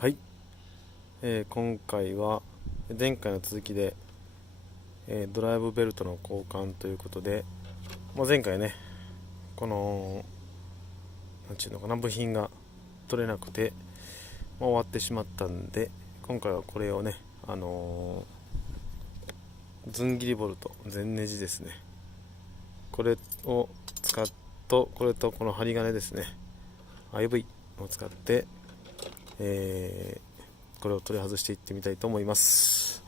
はい、今回は前回の続きで、ドライブベルトの交換ということで、前回ね、このなんちゅうのかな、部品が取れなくて、終わってしまったんで、今回はこれをね、ずん切りボルト、全ネジですね、これを使っこれとこの針金ですね、 IV を使って、これを取り外していってみたいと思います。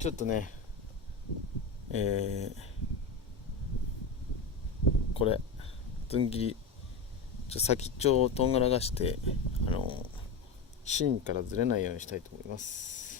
ちょっとね、これずん切り先っちょをとんがらがして、芯からずれないようにしたいと思います。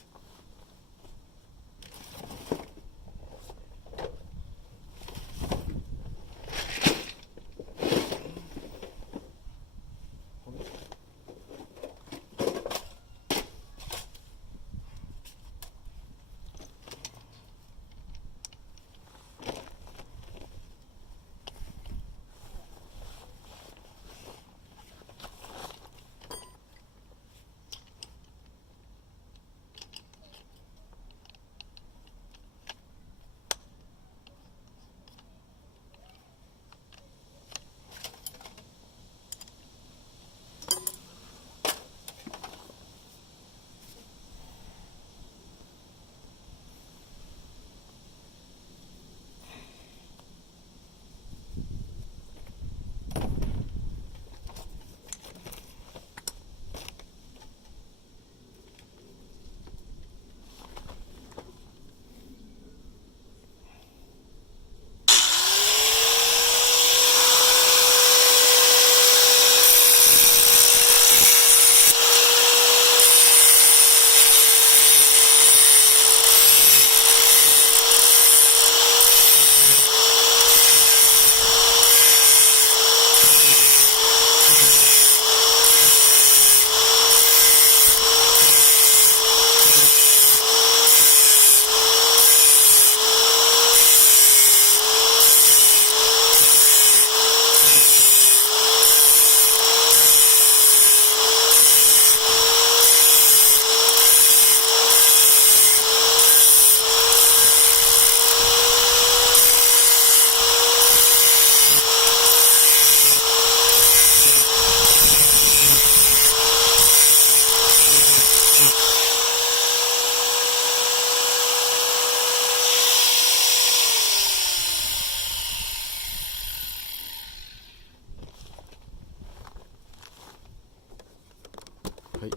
はい。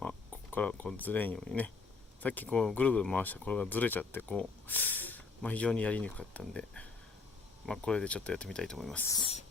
ここからこうずれんようにね、さっきこうぐるぐる回したこれがずれちゃって非常にやりにくかったんで、これでちょっとやってみたいと思います。